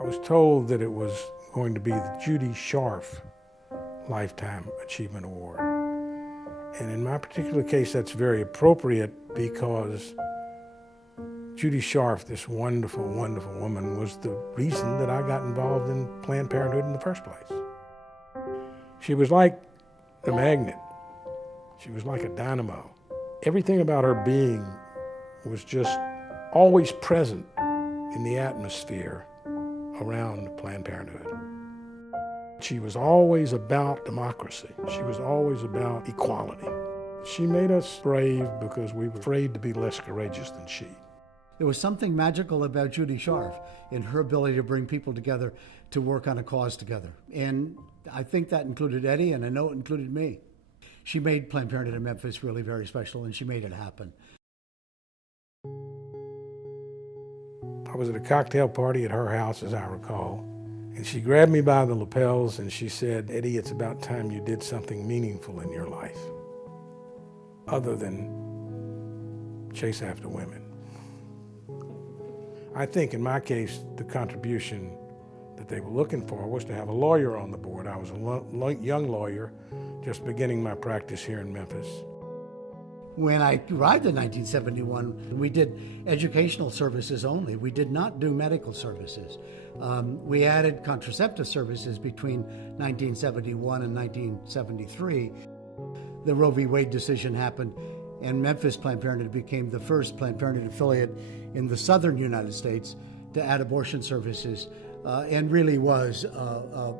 I was told that it was going to be the Judy Scharff Lifetime Achievement Award. And in my particular case, that's very appropriate because Judy Scharff, this wonderful, wonderful woman, was the reason that I got involved in Planned Parenthood in the first place. She was like a magnet. She was like a dynamo. Everything about her being was just always present in the atmosphere around Planned Parenthood. She was always about democracy. She was always about equality. She made us brave because we were afraid to be less courageous than she. There was something magical about Judy Scharff in her ability to bring people together to work on a cause together. And I think that included Eddie, and I know it included me. She made Planned Parenthood in Memphis really very special, and she made it happen. I was at a cocktail party at her house, as I recall, and she grabbed me by the lapels and she said, "Eddie, it's about time you did something meaningful in your life, other than chase after women." I think in my case, the contribution that they were looking for was to have a lawyer on the board. I was a young lawyer, just beginning my practice here in Memphis. When I arrived in 1971, we did educational services only. We did not do medical services. We added contraceptive services between 1971 and 1973. The Roe v. Wade decision happened, and Memphis Planned Parenthood became the first Planned Parenthood affiliate in the southern United States to add abortion services, and really was a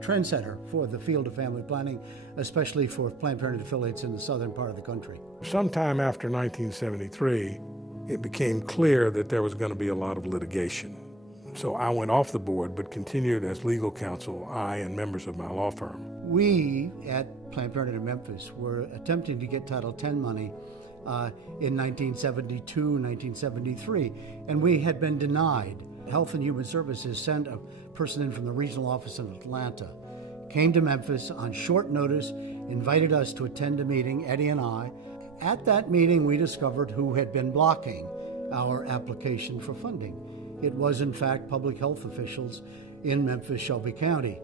trendsetter for the field of family planning, especially for Planned Parenthood affiliates in the southern part of the country. Sometime after 1973, it became clear that there was going to be a lot of litigation. So I went off the board, but continued as legal counsel, I and members of my law firm. We at Planned Parenthood in Memphis were attempting to get Title X money in 1972, 1973, and we had been denied. Health and Human Services sent a person in from the regional office in Atlanta, came to Memphis on short notice, invited us to attend a meeting, Eddie and I. At that meeting, we discovered who had been blocking our application for funding. It was, in fact, public health officials in Memphis, Shelby County.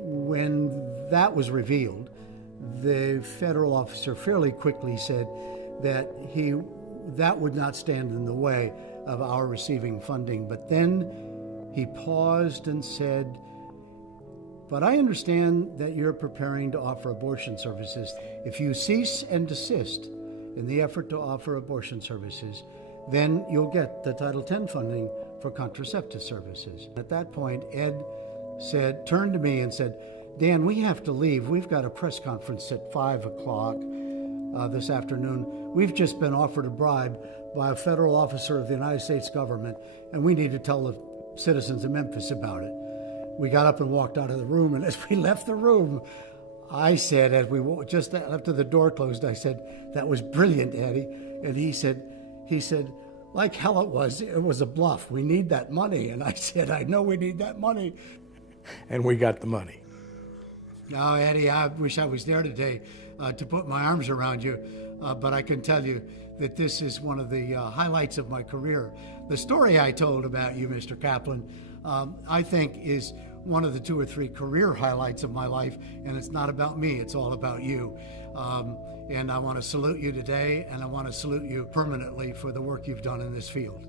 When that was revealed, the federal officer fairly quickly said that that would not stand in the way of our receiving funding. But then he paused and said, "But I understand that you're preparing to offer abortion services. If you cease and desist in the effort to offer abortion services, then you'll get the Title X funding for contraceptive services." At that point, Ed turned to me and said, "Dan, we have to leave. We've got a press conference at 5 o'clock this afternoon. We've just been offered a bribe by a federal officer of the United States government, and we need to tell the citizens of Memphis about it." We got up and walked out of the room, and as we left the room, I said, as we just after the door closed, I said, "That was brilliant, Eddie." And he said, "Like hell it was a bluff. We need that money." And I said, "I know we need that money." And we got the money. Now, Eddie, I wish I was there today to put my arms around you, but I can tell you that this is one of the highlights of my career. The story I told about you, Mr. Kaplan, I think is one of the 2 or 3 career highlights of my life, and it's not about me, it's all about you. And I want to salute you today, and I want to salute you permanently for the work you've done in this field.